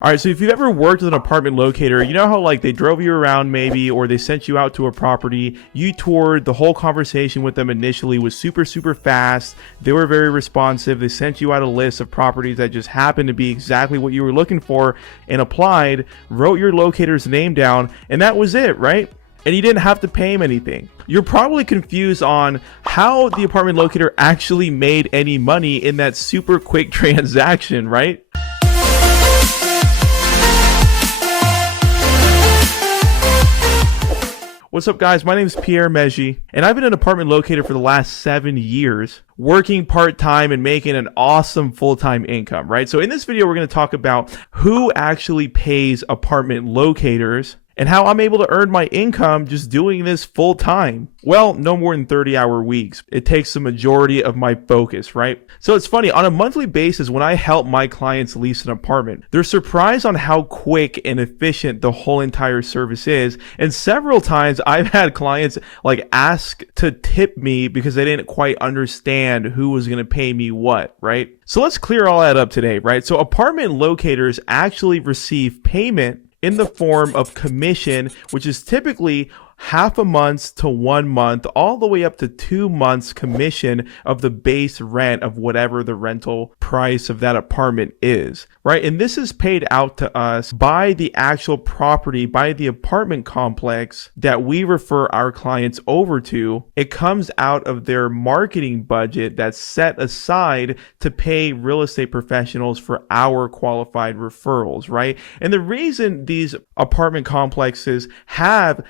All right, so if you've ever worked with an apartment locator, you know how like they drove you around maybe, or they sent you out to a property, you toured, the whole conversation with them initially was super fast. They were very responsive. They sent you out a list of properties that just happened to be exactly what you were looking for and applied, wrote your locator's name down, and that was it, right? And you didn't have to pay him anything. You're probably confused on how the apartment locator actually made any money in that super quick transaction, right? What's up, guys? My name is Pierre Meji, and I've been an apartment locator for the last 7 years, working part-time and making an awesome full-time income, right? So in this video, we're going to talk about who actually pays apartment locators and how I'm able to earn my income just doing this full time. Well, no more than 30-hour weeks. It takes the majority of my focus, right? So it's funny, on a monthly basis, when I help my clients lease an apartment, they're surprised on how quick and efficient the whole entire service is. And several times I've had clients like ask to tip me because they didn't quite understand who was going to pay me what, right? So let's clear all that up today, right? So apartment locators actually receive payment in the form of commission, which is typically half a month to 1 month, all the way up to 2 months commission of the base rent of whatever the rental price of that apartment is, right? And this is paid out to us by the actual property, by the apartment complex that we refer our clients over to. It comes out of their marketing budget that's set aside to pay real estate professionals for our qualified referrals, right? And the reason these apartment complexes have,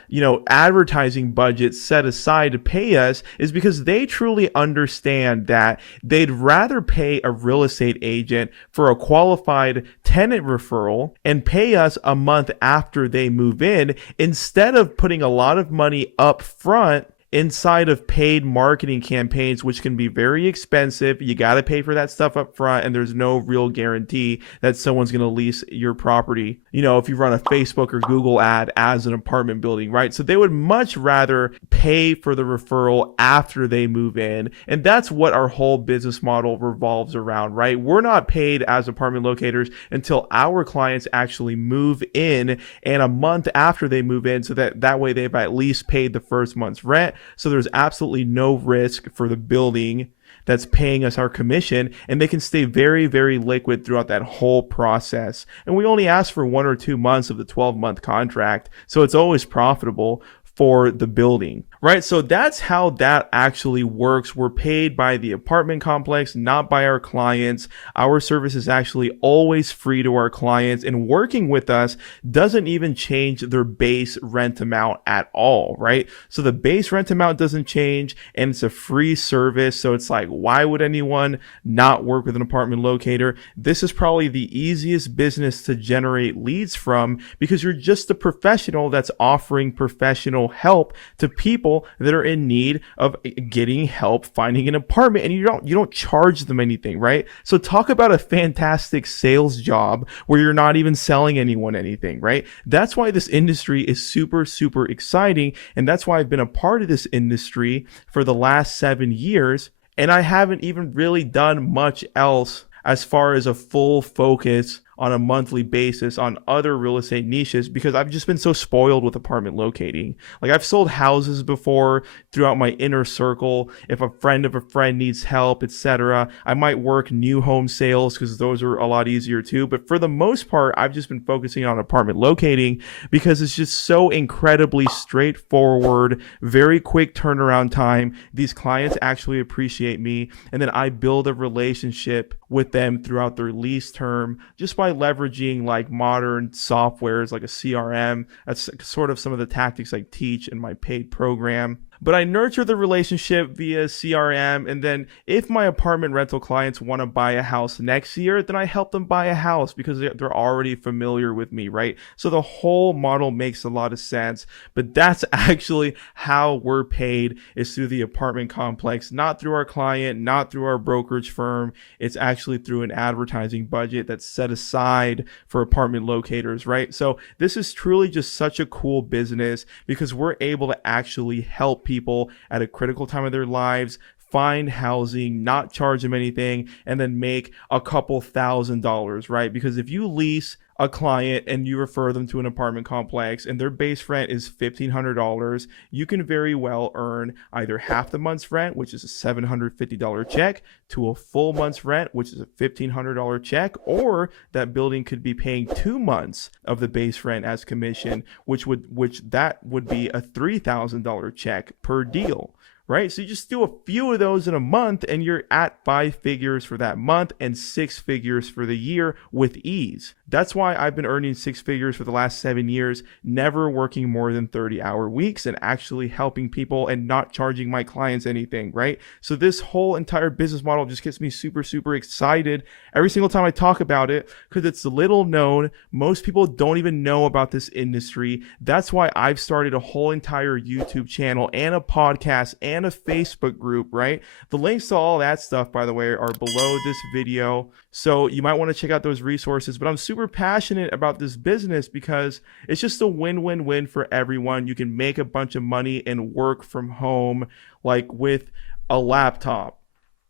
advertising budgets set aside to pay us is because they truly understand that they'd rather pay a real estate agent for a qualified tenant referral and pay us a month after they move in, instead of putting a lot of money up front inside of paid marketing campaigns, which can be very expensive. You got to pay for that stuff up front, and there's no real guarantee that someone's going to lease your property, if you run a Facebook or Google ad as an apartment building, right? So they would much rather pay for the referral after they move in. And that's what our whole business model revolves around, right? We're not paid as apartment locators until our clients actually move in, and a month after they move in, so that way they've at least paid the first month's rent. So there's absolutely no risk for the building that's paying us our commission, and they can stay very liquid throughout that whole process. And we only ask for 1 or 2 months of the 12-month contract, so it's always profitable for the building, right? So that's how that actually works. We're paid by the apartment complex, not by our clients. Our service is actually always free to our clients, and working with us doesn't even change their base rent amount at all, right? So the base rent amount doesn't change, and it's a free service. So it's like, why would anyone not work with an apartment locator? This is probably the easiest business to generate leads from, because you're just a professional that's offering professional help to people that are in need of getting help finding an apartment, and you don't charge them anything, right? So talk about a fantastic sales job where you're not even selling anyone anything, right? That's why this industry is super exciting, and that's why I've been a part of this industry for the last 7 years, and I haven't even really done much else as far as a full focus on a monthly basis on other real estate niches, because I've just been so spoiled with apartment locating. Like, I've sold houses before throughout my inner circle. If a friend of a friend needs help, etc., I might work new home sales because those are a lot easier too. But for the most part, I've just been focusing on apartment locating because it's just so incredibly straightforward, very quick turnaround time. These clients actually appreciate me, and then I build a relationship with them throughout their lease term just by leveraging like modern softwares like a CRM. That's sort of some of the tactics I teach in my paid program. But I nurture the relationship via CRM, and then if my apartment rental clients want to buy a house next year, then I help them buy a house because they're already familiar with me, right? So the whole model makes a lot of sense, but that's actually how we're paid, is through the apartment complex, not through our client, not through our brokerage firm. It's actually through an advertising budget that's set aside for apartment locators, right? So this is truly just such a cool business because we're able to actually help people at a critical time of their lives find housing, not charge them anything, and then make a couple $1,000s, right? Because if you lease a client and you refer them to an apartment complex and their base rent is $1,500, you can very well earn either half the month's rent, which is a $750 check, to a full month's rent, which is a $1,500 check, or that building could be paying 2 months of the base rent as commission, which would be a $3,000 check per deal. Right? So you just do a few of those in a month and you're at 5 figures for that month and 6 figures for the year with ease. That's why I've been earning 6 figures for the last 7 years, never working more than 30-hour weeks and actually helping people and not charging my clients anything, right? So this whole entire business model just gets me super, super excited every single time I talk about it because it's little known. Most people don't even know about this industry. That's why I've started a whole entire YouTube channel and a podcast and a Facebook group, right? The links to all that stuff, by the way, are below this video. So you might want to check out those resources, but I'm super passionate about this business because it's just a win-win-win for everyone. You can make a bunch of money and work from home, like with a laptop.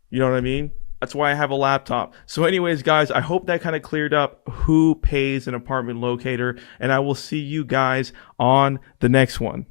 You know what I mean? That's why I have a laptop. So anyways, guys, I hope that kind of cleared up who pays an apartment locator, and I will see you guys on the next one.